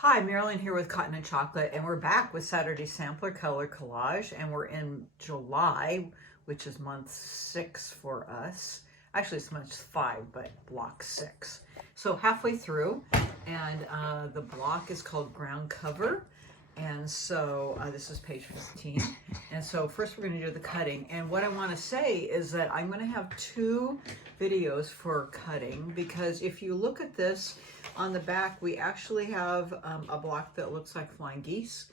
Hi, Marilyn here with Cotton and Chocolate, and we're back with Saturday Sampler Color Collage, and we're in July, which is month 6 for us. Actually, it's month 5, but block 6. So halfway through, and the block is called Ground Cover, and so this is page 15. And so first we're going to do the cutting, and what I want to say is that I'm going to have 2 videos for cutting, because if you look at this, on the back, we actually have a block that looks like flying geese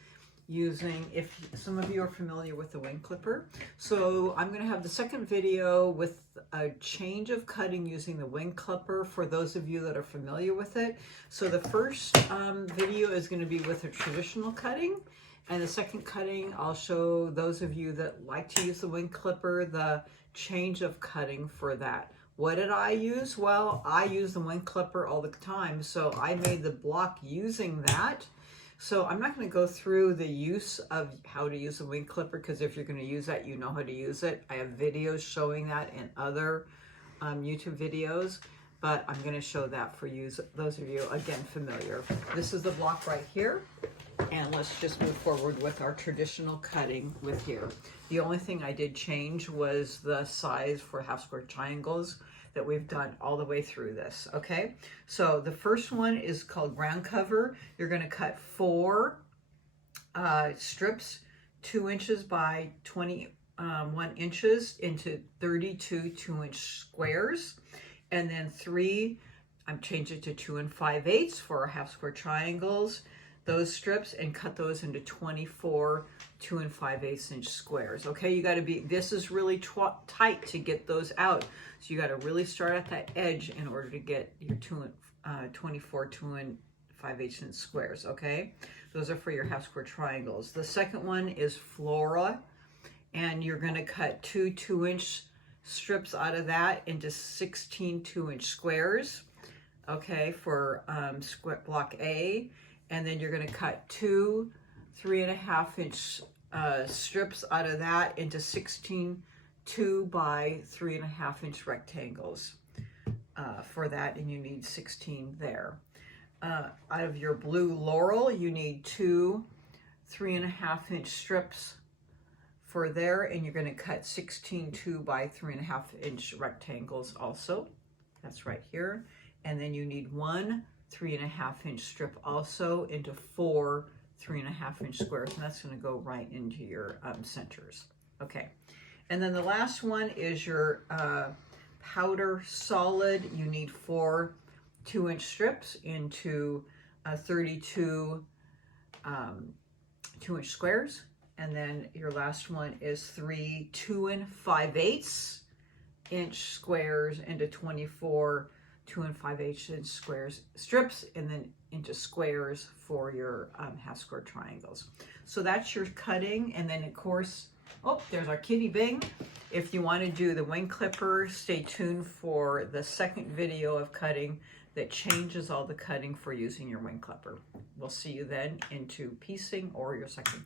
using, if some of you are familiar with the wing clipper. So I'm going to have the second video with a change of cutting using the wing clipper for those of you that are familiar with it. So the first video is going to be with a traditional cutting, and the second cutting I'll show those of you that like to use the wing clipper the change of cutting for that. What did I use? Well, I use the wing clipper all the time, so I made the block using that. So I'm not going to go through the use of how to use the wing clipper, because if you're going to use that, you know how to use it. I have videos showing that in other YouTube videos, but I'm going to show that for you, those of you, again, familiar. This is the block right here, and let's just move forward with our traditional cutting with here. The only thing I did change was the size for half square triangles that we've done all the way through this, okay? So the first one is called Ground Cover. You're gonna cut 4 strips, 2 inches by 21 inches into 32 2-inch squares, and then 3, I'm changing it to 2 5/8 for our half square triangles, those strips, and cut those into 24 2 5/8 inch squares. Okay, you got to be, this is really tight to get those out, so you got to really start at that edge in order to get your 24 2 5/8 inch squares. Okay, those are for your half square triangles. The second one is Flora, and you're going to cut 2 2-inch strips out of that into 16 2-inch squares, okay, for block A. And then you're going to cut 2 3.5-inch strips out of that into 16 2 by 3.5-inch rectangles for that, and you need 16 there. Out of your blue Laurel, you need 2 3.5-inch strips for there, and you're going to cut 16 2 by 3.5-inch rectangles also. That's right here. And then you need 1 3.5-inch strip also into 4 3.5-inch squares, and that's going to go right into your centers. Okay, and then the last one is your powder solid. You need 4 2-inch strips into 32 2-inch squares, and then your last one is 3 2 5/8 inch squares into 24 2 5/8 inch squares strips, and then into squares for your half square triangles. So that's your cutting. And then of course, oh, there's our kitty Bing. If you want to do the wing clipper, stay tuned for the second video of cutting that changes all the cutting for using your wing clipper. We'll see you then into piecing or your second